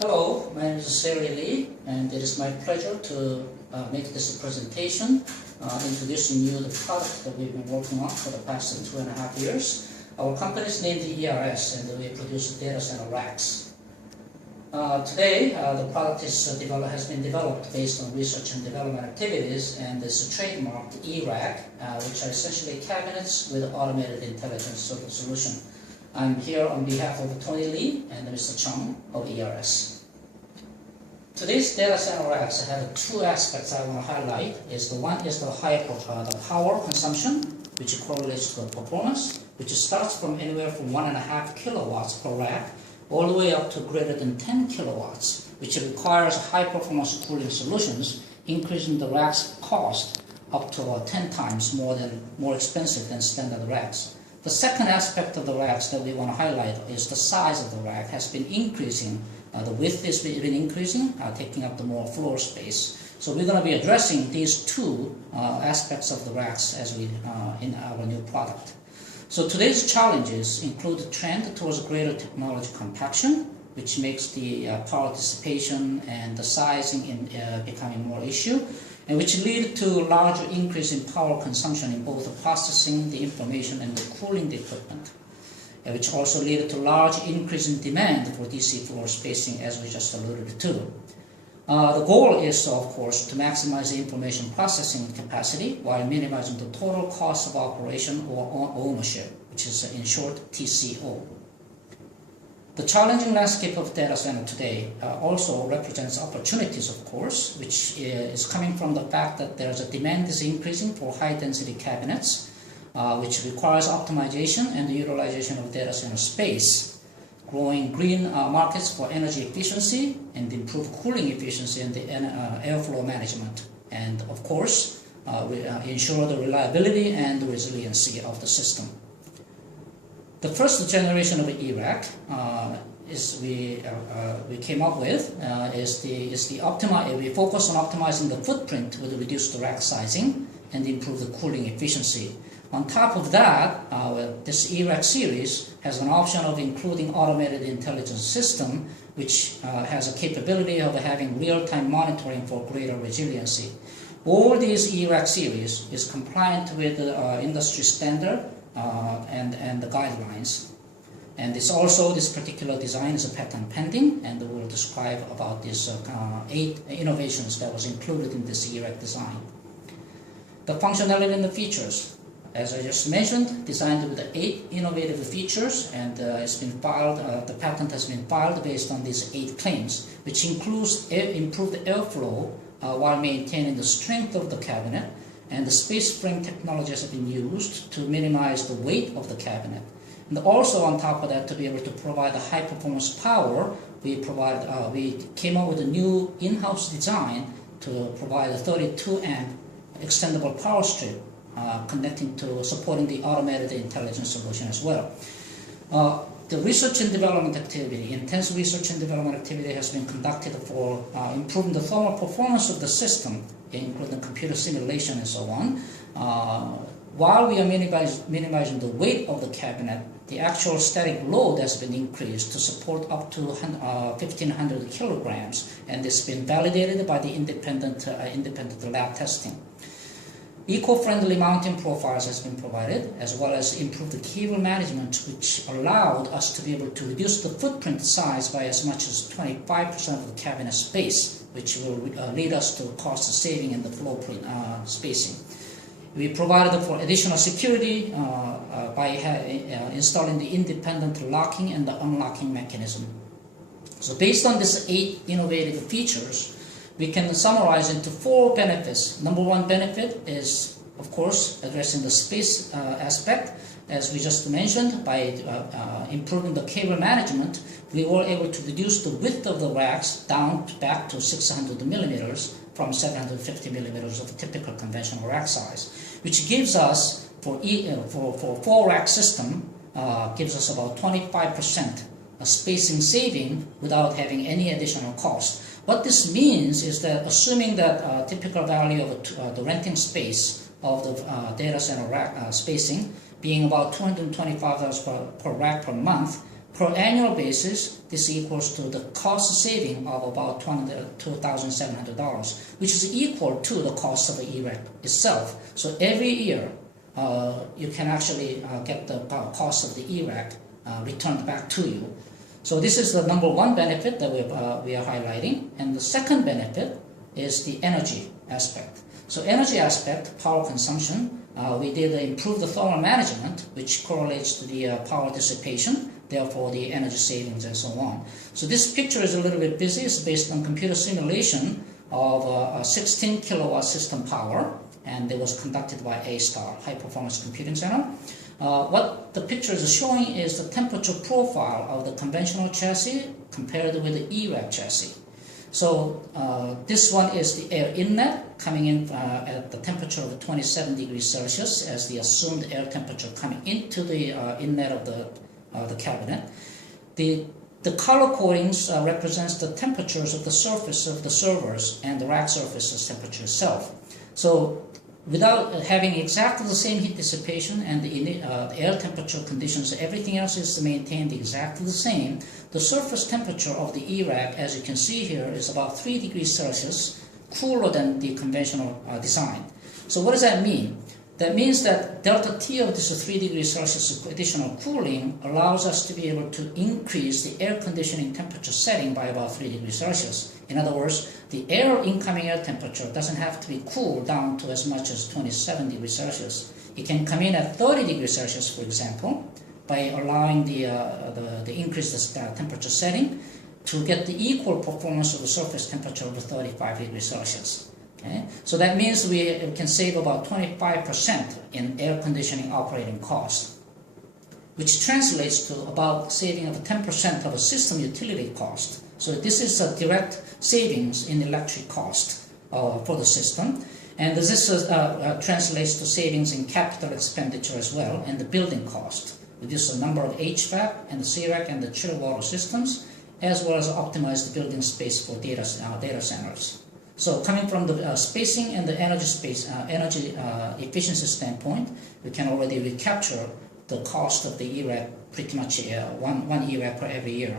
Hello, my name is Sherry Lee, and it is my pleasure to make this presentation introducing you the product that we've been working on for the past 2.5 years. Our company is named ERS, and we produce data center racks. Today, the product has been developed based on research and development activities, and is trademarked E-Rack, which are essentially cabinets with automated intelligence solution. I'm here on behalf of Tony Lee and Mr. Chung of ERS. Today's data center racks have two aspects I want to highlight. One is the power consumption, which correlates to the performance, which starts from anywhere from 1.5 kilowatts per rack all the way up to greater than 10 kilowatts, which requires high-performance cooling solutions, increasing the rack's cost up to 10 times more expensive than standard racks. The second aspect of the racks that we want to highlight is the size of the rack has been increasing. The width has been increasing, taking up the more floor space. So we're going to be addressing these two aspects of the racks as in our new product. So today's challenges include the trend towards greater technology compaction, which makes the power dissipation and the sizing becoming more issue, and which lead to larger increase in power consumption in both the processing the information and the cooling the equipment, which also lead to large increase in demand for DC floor spacing, as we just alluded to. The goal is, of course, to maximize the information processing capacity while minimizing the total cost of operation or ownership, which is in short TCO. The challenging landscape of data center today also represents opportunities, of course, which is coming from the fact that there's a demand is increasing for high-density cabinets, which requires optimization and the utilization of data center space, growing green markets for energy efficiency and improved cooling efficiency and the airflow management, and of course, ensure the reliability and the resiliency of the system. The first generation of E-Rack we came up with we focus on optimizing the footprint with reduced rack sizing and improve the cooling efficiency. On top of that, this E-Rack series has an option of including automated intelligence system, which has a capability of having real-time monitoring for greater resiliency. All these E-Rack series is compliant with the industry standard and the guidelines. And this particular design is a patent pending, and we'll describe about these 8 innovations that was included in this E-Rack design. The functionality and the features, as I just mentioned, designed with 8 innovative features, and it's been filed. The patent has been filed based on these 8 claims, which includes improved airflow while maintaining the strength of the cabinet, and the space frame technology has been used to minimize the weight of the cabinet. And also on top of that, to be able to provide a high performance power, we came up with a new in-house design to provide a 32 amp extendable power strip connecting to supporting the automated intelligence solution as well. The research and development activity, intense research and development activity has been conducted for improving the thermal performance of the system, including computer simulation and so on. While we are minimizing the weight of the cabinet, the actual static load has been increased to support up to 1,500 kilograms, and it's been validated by the independent lab testing. Eco-friendly mounting profiles has been provided, as well as improved cable management, which allowed us to be able to reduce the footprint size by as much as 25% of the cabinet space, which will lead us to cost saving in the floor plane spacing. We provided for additional security by installing the independent locking and the unlocking mechanism. So based on these 8 innovative features, we can summarize into 4 benefits. Number 1 benefit is, of course, addressing the space aspect. As we just mentioned, by improving the cable management, we were able to reduce the width of the racks back to 600 millimeters from 750 millimeters of typical conventional rack size, which gives us, for 4-rack system, gives us about 25% spacing saving without having any additional cost. What this means is that, assuming that typical value of the renting space of the data center rack spacing being about $225 per rack per month, per annual basis, this equals to the cost saving of about $2,700, which is equal to the cost of the ERAC itself. So every year, you can actually get the cost of the ERAC returned back to you. So this is the number one benefit that we are highlighting. And the second benefit is the energy aspect. So energy aspect, power consumption, we did improve the thermal management, which correlates to the power dissipation, therefore the energy savings and so on. So this picture is a little bit busy. It's based on computer simulation of a 16 kilowatt system power, and it was conducted by A-STAR, High Performance Computing Center. What the picture is showing is the temperature profile of the conventional chassis compared with the ERAC chassis. So this one is the air inlet coming in at the temperature of 27 degrees Celsius as the assumed air temperature coming into the inlet of the cabinet. The color codings represents the temperatures of the surface of the servers and the rack surface's temperature itself. So without having exactly the same heat dissipation and the air temperature conditions, everything else is maintained exactly the same. The surface temperature of the ERAC, as you can see here, is about 3 degrees Celsius cooler than the conventional design. So what does that mean? That means that delta T of this 3 degrees Celsius additional cooling allows us to be able to increase the air conditioning temperature setting by about 3 degrees Celsius. In other words, the incoming air temperature doesn't have to be cooled down to as much as 27 degrees Celsius. It can come in at 30 degrees Celsius, for example, by allowing the increased temperature setting to get the equal performance of the surface temperature of 35 degrees Celsius. Okay? So that means we can save about 25% in air conditioning operating cost, which translates to about saving of 10% of a system utility cost. So this is a direct savings in electric cost for the system. And this translates to savings in capital expenditure as well, and the building cost. Reduce the number of HVAC and the CRAC and the chill water systems, as well as optimize the building space for data centers. So coming from the spacing and the energy efficiency standpoint, we can already recapture the cost of the ERAC pretty much one ERAC per every year.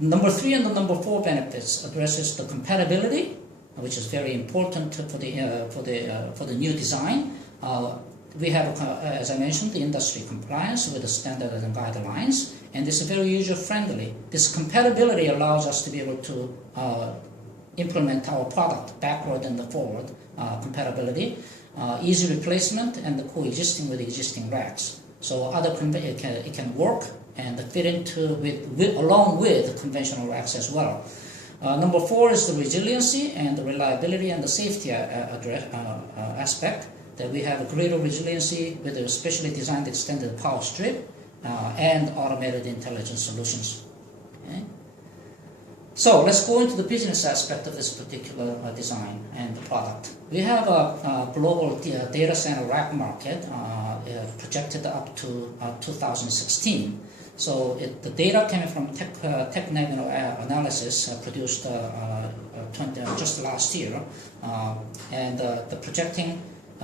Number 3 and the number 4 benefits addresses the compatibility, which is very important for the new design. We have, as I mentioned, the industry compliance with the standards and guidelines, and this is very user-friendly. This compatibility allows us to be able to implement our product backward and the forward compatibility, easy replacement, and the coexisting with existing racks. So it can work and fit into along with conventional racks as well. Number 4 is the resiliency and the reliability and the safety aspect. That we have a greater resiliency with a specially designed extended power strip and automated intelligence solutions. Okay? So let's go into the business aspect of this particular design and the product. We have a global data center rack market projected up to 2016. So the data coming from TechNavio analysis produced just last year, and the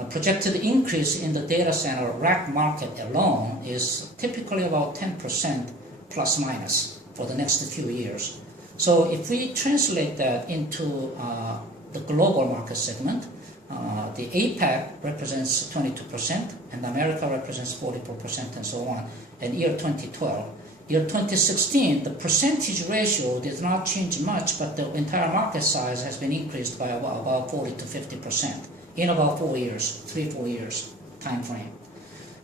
projected increase in the data center rack market alone is typically about 10% plus minus for the next few years. So if we translate that into the global market segment, the APAC represents 22% and America represents 44% and so on. And year 2012. Year 2016, the percentage ratio did not change much, but the entire market size has been increased by about 40 to 50% in about 4 years, 3-4 years time frame.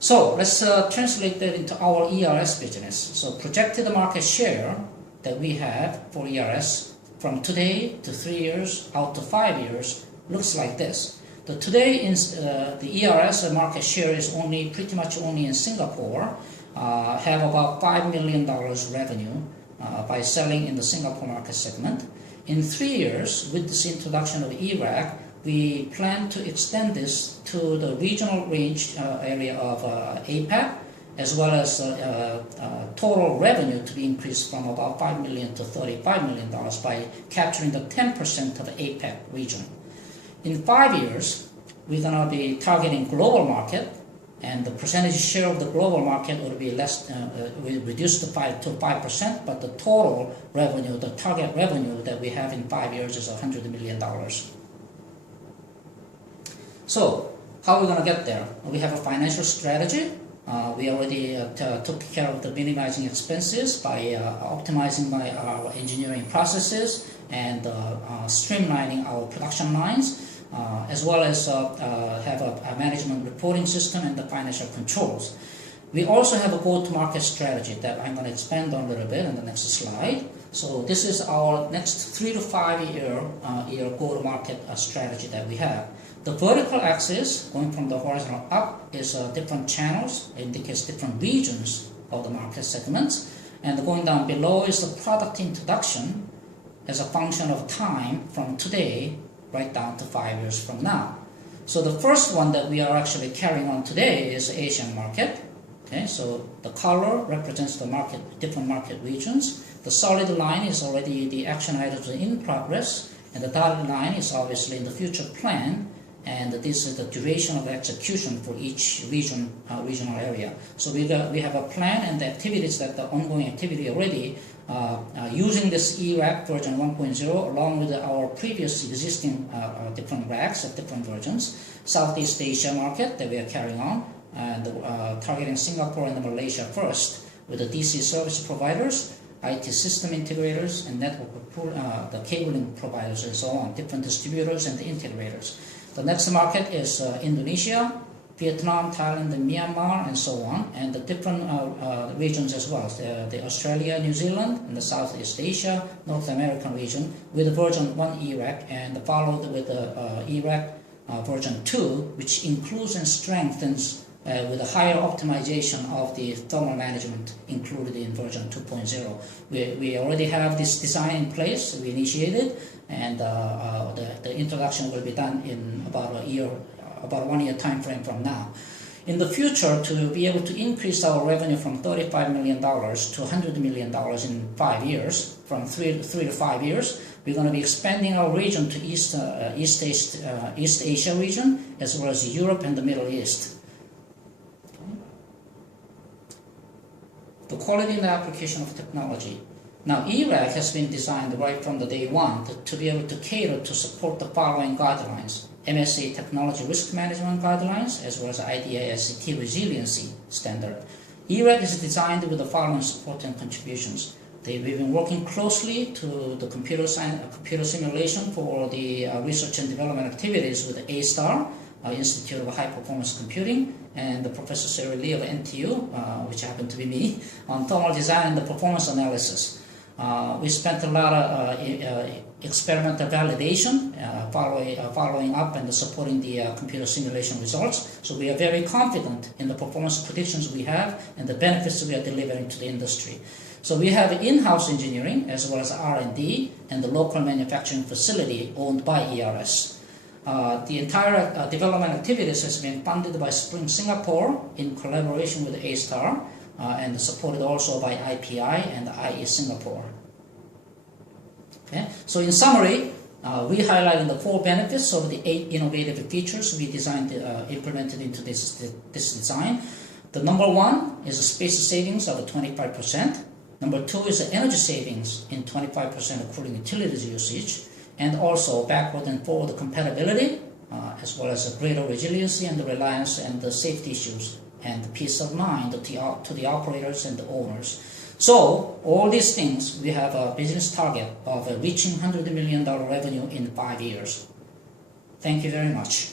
So let's translate that into our ERS business. So projected market share that we have for ERS from today to 3 years out to 5 years looks like this. Today the ERS market share is pretty much only in Singapore, have about $5 million revenue by selling in the Singapore market segment. In 3 years, with this introduction of ERAC, we plan to extend this to the regional range area of APAC, as well as total revenue to be increased from about $5 million to $35 million by capturing the 10% of the APAC region. In 5 years, we're going to be targeting global market, and the percentage share of the global market will be will reduce to 5%, but the total revenue, the target revenue that we have in 5 years is $100 million. So how are we going to get there? We have a financial strategy. We already took care of the minimizing expenses by optimizing our engineering processes and streamlining our production lines. As well as have a management reporting system and the financial controls. We also have a go-to-market strategy that I'm going to expand on a little bit in the next slide. So this is our next 3 to 5 year go-to-market strategy that we have. The vertical axis, going from the horizontal up, is different channels, indicates different regions of the market segments. And going down below is the product introduction as a function of time from today right down to 5 years from now. So the first one that we are actually carrying on today is the Asian market. Okay, so the color represents the market, different market regions. The solid line is already the action items in progress, and the dotted line is obviously in the future plan, and this is the duration of execution for each regional area. So we have a plan and the activities, that the ongoing activity already using this ERAC version 1.0 along with our previous existing different racks of different versions. Southeast Asia market that we are carrying on, and targeting Singapore and Malaysia first with the DC service providers, IT system integrators, and network the cabling providers and so on, different distributors and the integrators. The next market is Indonesia, Vietnam, Thailand, and Myanmar, and so on, and the different regions as well, the Australia, New Zealand, and the Southeast Asia, North American region, with version 1 ERAC, and followed with the ERAC version 2, which includes and strengthens with a higher optimization of the thermal management included in version 2.0. We already have this design in place, we initiated, and the introduction will be done in about a 1 year time frame from now. In the future, to be able to increase our revenue from $35 million to $100 million in 5 years, from 3 to 5 years, we're going to be expanding our region to East Asia region, as well as Europe and the Middle East. The quality and the application of technology. Now, ERAC has been designed right from the day one to be able to cater to support the following guidelines: MSA Technology Risk Management Guidelines, as well as IDIST Resiliency Standard. ERAC is designed with the following support and contributions. We've been working closely to the computer simulation for the research and development activities with the A-STAR, Institute of High Performance Computing, and the Professor Sarah Lee of NTU, which happened to be me, on thermal design and the performance analysis. We spent a lot of experimental validation following up and supporting the computer simulation results. So we are very confident in the performance predictions we have and the benefits we are delivering to the industry. So we have in-house engineering as well as R&D and the local manufacturing facility owned by ERS. The entire development activities has been funded by Spring Singapore in collaboration with A-STAR and supported also by IPI and IE Singapore. Okay. So in summary, we highlighted the 4 benefits of the 8 innovative features we designed implemented into this design. The number 1 is a space savings of 25%. Number 2 is the energy savings in 25% of cooling utilities usage, and also backward and forward compatibility, as well as a greater resiliency and the reliance and the safety issues and the peace of mind to the operators and the owners. So all these things, we have a business target of reaching $100 million revenue in 5 years. Thank you very much.